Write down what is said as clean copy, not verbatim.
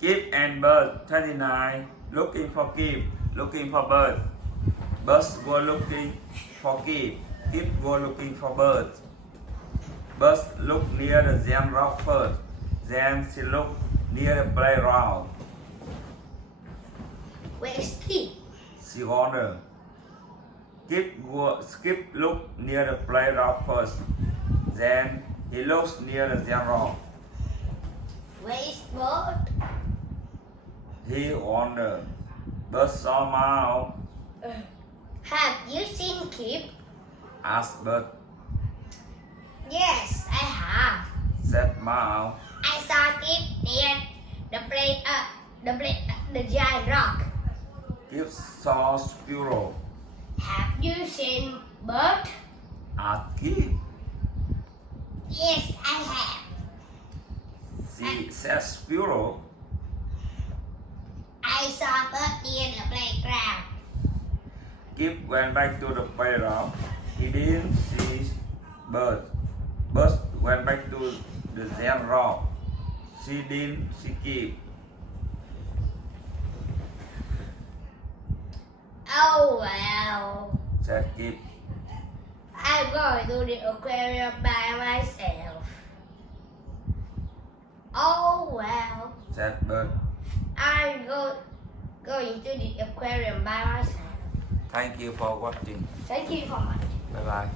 Kip and bird 29. Looking for Kip. Looking for bird. Birds were looking for Kip. Kip were looking for birds. Birds looked near the jam rock first. Then she looked near the playground. Where is Kip? She wondered. Skip looked near the playground first. Then he looked near the jam rock. Where is Bird? He wondered. Bird saw Mouse. Have you seen Kip? Asked Bird. Yes, I have. Said Mouse. I saw Kip near the giant rock. Kip saw Squirrel. Have you seen Bird? Asked Kip. Yes, I have. She said Squirrel. I saw Bird near the playground. Kip went back to the playground. He didn't see Bird. Bird went back to the jam rock. She didn't see Kip. Oh well. Said Kip. I'm going to the aquarium by myself. Oh well. Said Bird. I'm going to the aquarium by myself. Thank you for watching. Thank you for much. Bye bye.